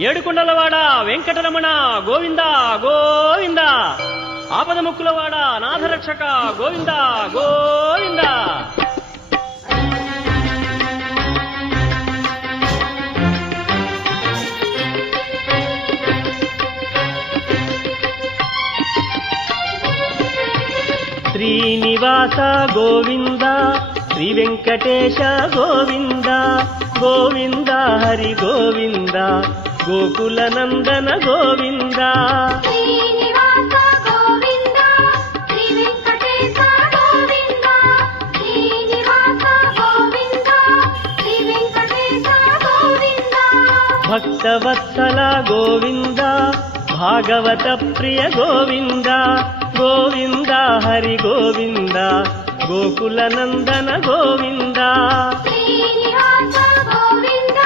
ఏడుకొండలవాడ వెంకటరమణ గోవింద గోవింద, ఆపద ముక్కులవాడ నాథరక్షక గోవింద గోవింద. శ్రీనివాస గోవింద, శ్రీ వెంకటేశ గోవింద గోవింద, హరి గోవింద, గోకుల నందన గోవింద. శ్రీనివాస గోవింద, శ్రీ వెంకటేశ గోవింద, శ్రీనివాస గోవింద, శ్రీ వెంకటేశ గోవింద. భక్తవత్సల గోవింద, భాగవత ప్రియ గోవింద గోవింద, హరి గోవింద, గోకుల నందన గోవింద. శ్రీనివాస గోవింద,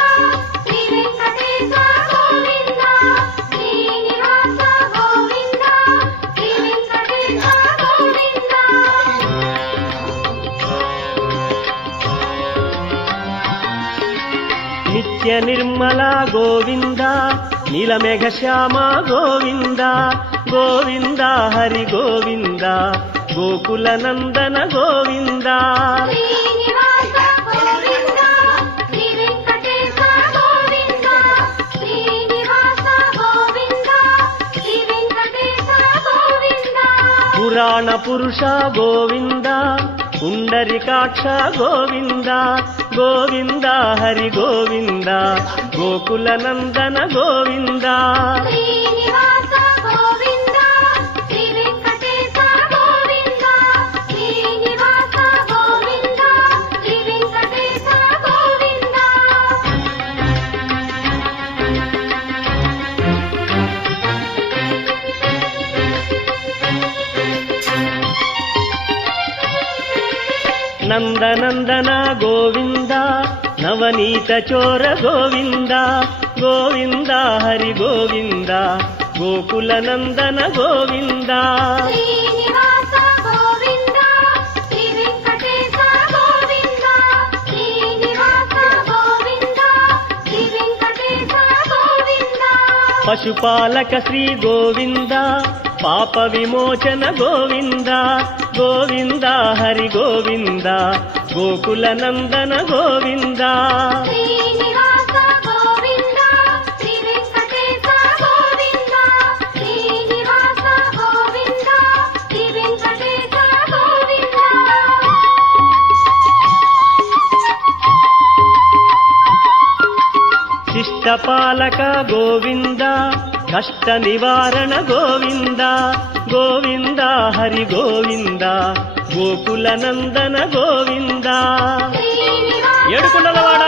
శ్రీ వెంకటేశ గోవింద, శ్రీనివాస గోవింద, శ్రీ వెంకటేశ గోవింద. నిత్య నిర్మల గోవింద, నీలమేఘ శ్యామ గోవింద గోవింద, హరి గోవింద, గోకుల నందన గోవింద. శ్రీనివాస గోవింద, శ్రీ వెంకటేశ గోవింద, శ్రీనివాస గోవింద, శ్రీ వెంకటేశ గోవింద. పురాణ పురుష గోవింద, పుండరికాక్ష గోవింద గోవింద, హరి గోవింద, గోకుల నందన గోవింద. శ్రీనివాస గోవింద, శ్రీ వెంకటేశ గోవింద, శ్రీనివాస గోవింద, శ్రీ వెంకటేశ గోవింద. నందనందన గోవింద, నవనీత చోర గోవింద గోవింద, హరి గోవింద, గోకుల నందన గోవింద. శ్రీనివాస గోవింద, శ్రీ వెంకటేశ గోవింద, శ్రీనివాస గోవింద, శ్రీ వెంకటేశ గోవింద. పశుపాలక శ్రీ గోవింద, పాప విమోచన గోవింద గోవింద, హరి గోవింద, గోకుల నందన గోవింద. శ్రీనివాస గోవింద, శ్రీ వెంకటేశ గోవింద, శ్రీనివాస గోవింద, శ్రీ వెంకటేశ గోవింద. శిష్టపాలక గోవింద, కష్ట నివారణ గోవింద గోవింద, హరి గోవింద, గోకుల నందన గోవింద. శ్రీనివాస ఏడుకొండలవాడ